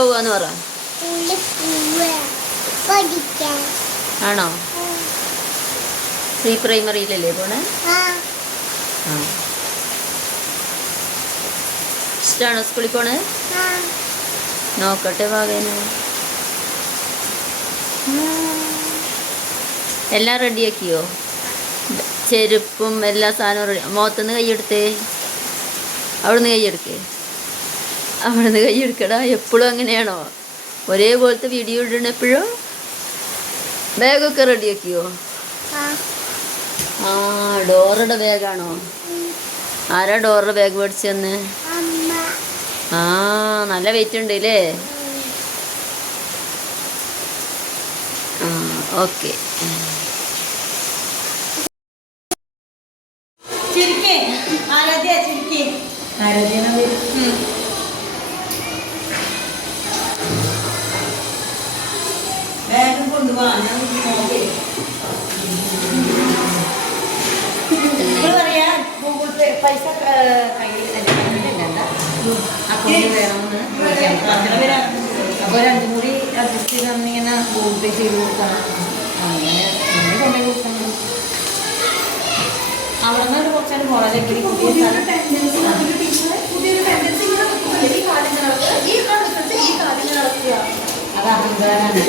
പോവാന്ന് പറ. ആണോ? പ്രീ പ്രൈമറിയിലല്ലേ പോണേ? ഇഷ്ടമാണോ സ്കൂളിൽ പോണേ? നോക്കട്ടെ ഭാഗേന. എല്ലാം റെഡിയാക്കിയോ? ചെരുപ്പും എല്ലാ സാധനവും റെഡി. മുഖത്തുനിന്ന് കൈയ്യെടുത്തേ. അവിടുന്ന് കൈയ്യെടുക്കേ. അവിടുന്ന് കൈയ്യെടുക്കടാ. എപ്പോഴും അങ്ങനെയാണോ? ഒരേപോലത്തെ വീഡിയോ ഇടണ എപ്പോഴും? ബാഗൊക്കെ റെഡിയാക്കിയോ? ആ, ഡോറുടെ ബാഗാണോ? ആരാ ഡോറുടെ ബാഗ് മേടിച്ചു തന്നെ? ആ, നല്ല വെയിറ്റ് ഉണ്ട് അല്ലേ? ആ, ഓക്കെ. ബാഗും കൊണ്ടുപോകാൻ പറയാ. ഗൂഗിൾ പേ പൈസ കയ്യിൽ അക്കൗണ്ടിൽ വേണമെന്ന് അപ്പോൾ രണ്ടും കൂടി അഡ്ജസ്റ്റ് ചെയ്ത് നമ്മളിങ്ങനെ ഗൂഗിൾ പേ ചെയ്ത് കൊടുക്കണം. അങ്ങനെ നമ്മൾ കൊണ്ടുപോയി കൊടുക്കണം. അവിടെ നിന്ന് കുറച്ചാൽ കോളേജൊക്കെ അത് അഹങ്കാരാണ്.